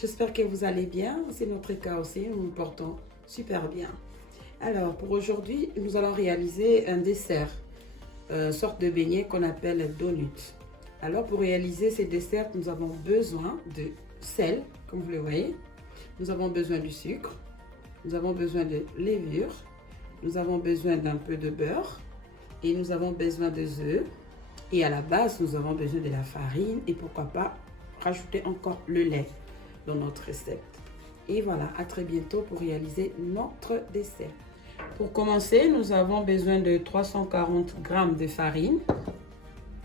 J'espère que vous allez bien. C'est notre cas aussi, nous nous portons super bien. Alors, pour aujourd'hui, nous allons réaliser un dessert, sorte de beignet qu'on appelle donut. Alors, pour réaliser ces desserts, nous avons besoin de sel, comme vous le voyez. Nous avons besoin du sucre. Nous avons besoin de levure. Nous avons besoin d'un peu de beurre. Et nous avons besoin des œufs. Et à la base, nous avons besoin de la farine. Et pourquoi pas rajouter encore le lait dans notre recette. Et voilà, à très bientôt pour réaliser notre dessert. Pour commencer, nous avons besoin de 340 g de farine.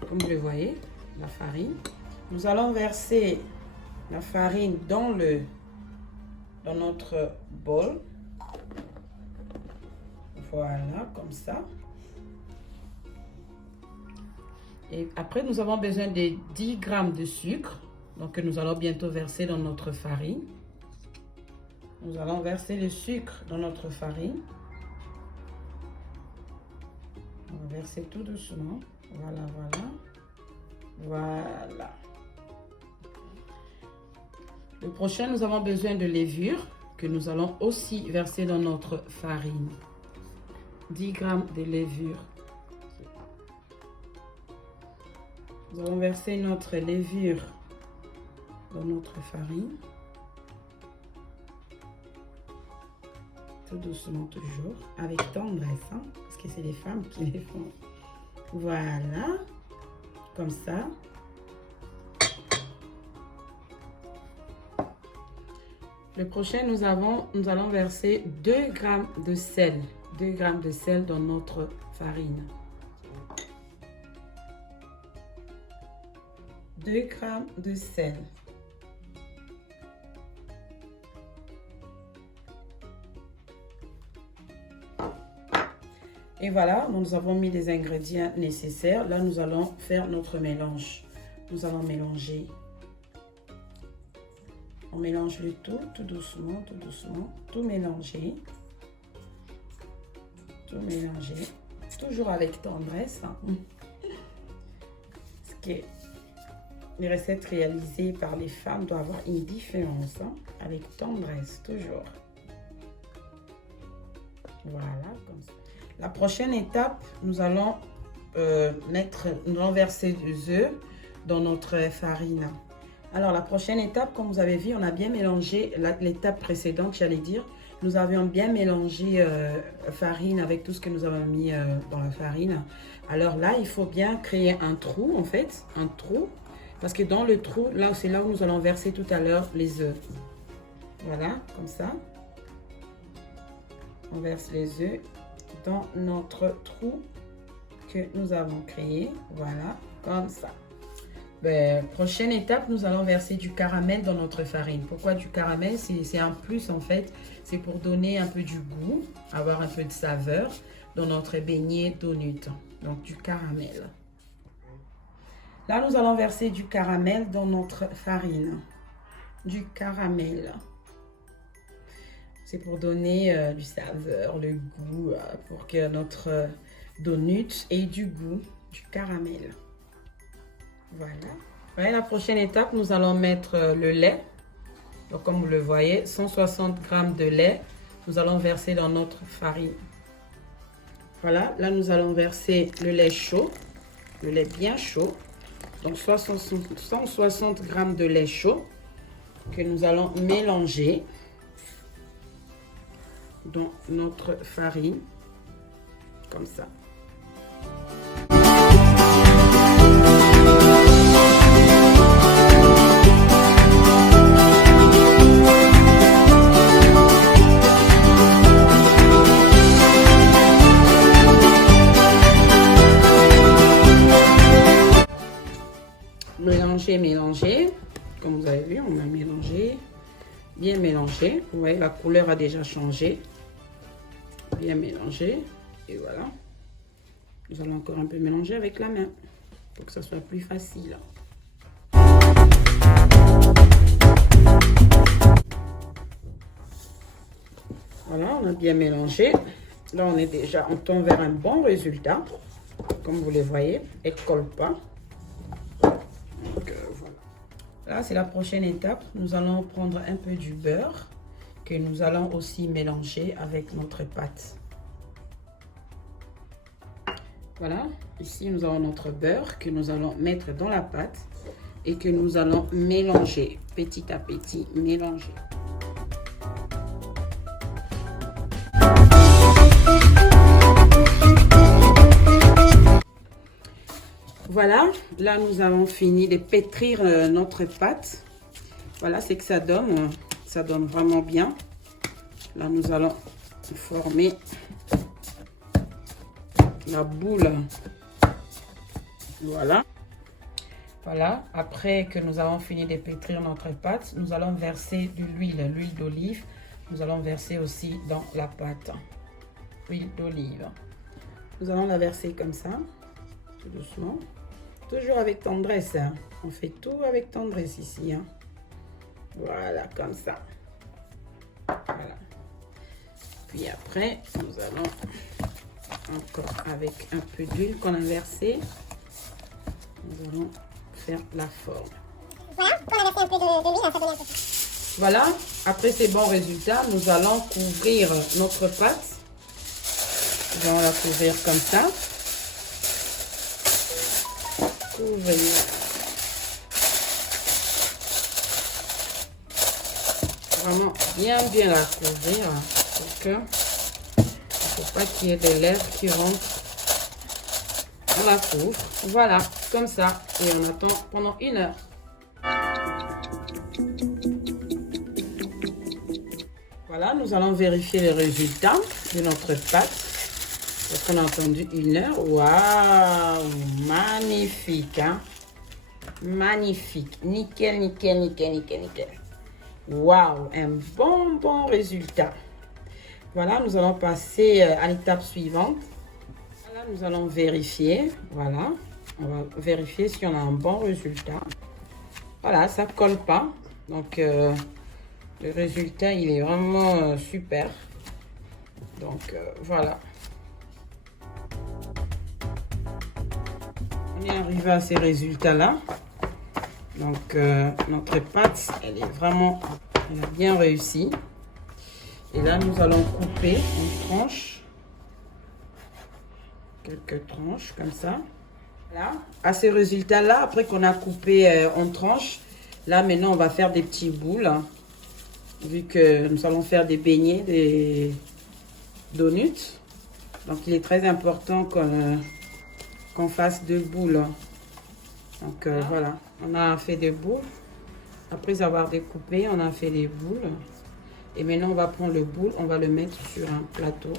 Comme vous le voyez, la farine. Nous allons verser la farine dans notre bol. Voilà, comme ça. Et après, nous avons besoin de 10 g de sucre. Donc, nous allons bientôt verser dans notre farine. Nous allons verser le sucre dans notre farine. On va verser tout doucement. Voilà, voilà. Voilà. Le prochain, nous avons besoin de levure que nous allons aussi verser dans notre farine. 10 g de levure. Nous allons verser notre levure dans notre farine. Tout doucement toujours, avec tendresse, hein, parce que c'est les femmes qui les font. Voilà, comme ça. Le prochain, nous allons verser 2 g de sel. 2 g de sel dans notre farine. 2 g de sel. Et voilà, nous avons mis les ingrédients nécessaires. Là, nous allons faire notre mélange. Nous allons mélanger. On mélange le tout doucement, tout mélanger. Tout mélanger. Toujours avec tendresse. Hein. Parce que les recettes réalisées par les femmes doivent avoir une différence. Hein, avec tendresse, toujours. Voilà, comme ça. La prochaine étape, nous allons verser des œufs dans notre farine. Alors, la prochaine étape, comme vous avez vu, on a bien mélangé l'étape précédente, j'allais dire. Nous avions bien mélangé farine avec tout ce que nous avons mis dans la farine. Alors là, il faut bien créer un trou, en fait, un trou. Parce que dans le trou, là, c'est là où nous allons verser tout à l'heure les œufs. Voilà, comme ça. On verse les œufs dans notre trou que nous avons créé. Voilà, comme ça. Prochaine étape, nous allons verser du caramel dans notre farine. Pourquoi du caramel? C'est un plus en fait. C'est pour donner un peu du goût, avoir un peu de saveur dans notre beignet donut. Donc du caramel. Là, nous allons verser du caramel dans notre farine. Du caramel. C'est pour donner du saveur, le goût, pour que notre donut ait du goût, du caramel. Voilà. Ouais, la prochaine étape, nous allons mettre le lait. Donc, comme vous le voyez, 160 g de lait. Nous allons verser dans notre farine. Voilà. Là, nous allons verser le lait chaud. Le lait bien chaud. Donc, 160 g de lait chaud que nous allons mélanger dans notre farine, comme ça. Mélanger, comme vous avez vu, on a mélangé, bien mélangé. Vous voyez, la couleur a déjà changé. Bien mélangé, et voilà. Nous allons encore un peu mélanger avec la main pour que ça soit plus facile. Voilà, on a bien mélangé. Là, on tombe vers un bon résultat. Comme vous le voyez, elle ne colle pas. Donc, voilà. Là, c'est la prochaine étape. Nous allons prendre un peu du beurre que nous allons aussi mélanger avec notre pâte. Voilà, ici nous avons notre beurre que nous allons mettre dans la pâte et que nous allons mélanger petit à petit, mélanger. Voilà, là nous avons fini de pétrir notre pâte. Voilà ce que ça donne vraiment bien. Là nous allons former la boule. Voilà. Voilà, après que nous avons fini de pétrir notre pâte, nous allons verser de l'huile d'olive. Nous allons verser aussi dans la pâte. Huile d'olive. Nous allons la verser comme ça, tout doucement. Toujours avec tendresse. Hein. On fait tout avec tendresse ici. Hein. Voilà, comme ça. Voilà. Puis après, nous allons encore avec un peu d'huile qu'on a versé. Nous allons faire la forme. Voilà, on a versé un peu d'huile, ça donne un peu. Voilà, après ces bons résultats, nous allons couvrir notre pâte. Nous allons la couvrir comme ça. Couvrir. Vraiment bien la couvrir pour que il ne faut pas qu'il y ait de l'air qui rentre. On la couvre. Voilà, comme ça. Et on attend pendant 1 heure. Voilà, nous allons vérifier les résultats de notre pâte. Parce qu'on a attendu 1 heure. Waouh! Magnifique, hein? Magnifique. Nickel, nickel, nickel, nickel, nickel. Waouh! Un bon résultat. Voilà, nous allons passer à l'étape suivante. Voilà, nous allons vérifier. Voilà. On va vérifier si on a un bon résultat. Voilà, ça ne colle pas. Donc, le résultat, il est vraiment super. Donc, voilà. On est arrivé à ces résultats-là. Donc, notre pâte, elle a bien réussi. Et là, nous allons couper en tranches. Quelques tranches, comme ça. Voilà. À ces résultats-là, après qu'on a coupé en tranches, là, maintenant, on va faire des petits boules. Hein, vu que nous allons faire des beignets, des donuts. Donc, il est très important qu'on fasse 2 boules. Hein. Donc, voilà. On a fait des boules. Après avoir découpé, on a fait des boules. Et maintenant, on va prendre le boule, on va le mettre sur un plateau.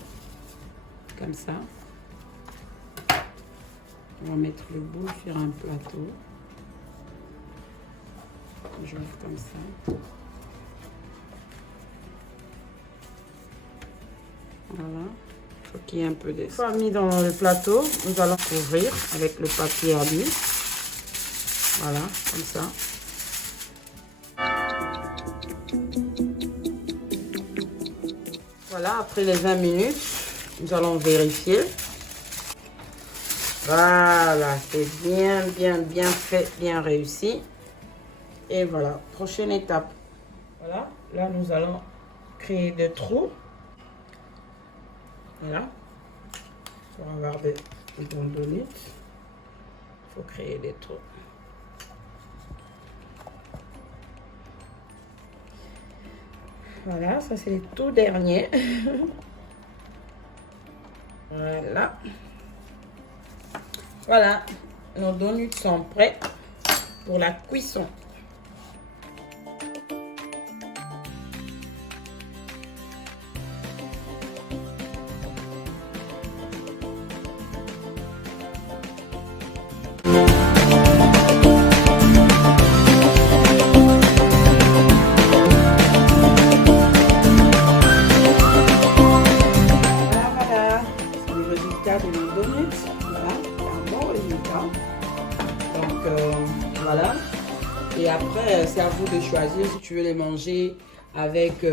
Comme ça. On va mettre le boule sur un plateau. Je vais faire comme ça. Voilà. Il faut qu'il y ait un peu d'espace. Mis dans le plateau, nous allons couvrir avec le papier à lui. Voilà, comme ça. Voilà, après les 20 minutes, nous allons vérifier. Voilà, c'est bien fait, bien réussi. Et voilà, prochaine étape. Voilà, là nous allons créer des trous. Voilà, pour avoir des bons donuts, il faut créer des trous. Voilà, ça c'est le tout dernier. Voilà. Voilà, nos donuts sont prêts pour la cuisson. De nos donuts, voilà, un bon résultat. Donc voilà. Et après, c'est à vous de choisir si tu veux les manger avec,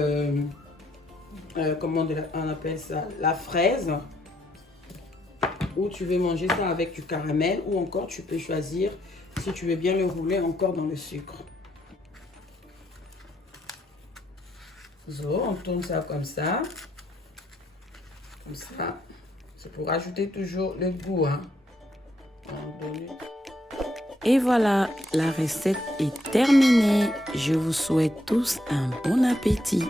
comment on appelle ça, la fraise, ou tu veux manger ça avec du caramel, ou encore tu peux choisir si tu veux bien le rouler encore dans le sucre. So, on tourne ça comme ça. Comme ça. C'est pour ajouter toujours le goût. Hein. Et voilà, la recette est terminée. Je vous souhaite tous un bon appétit.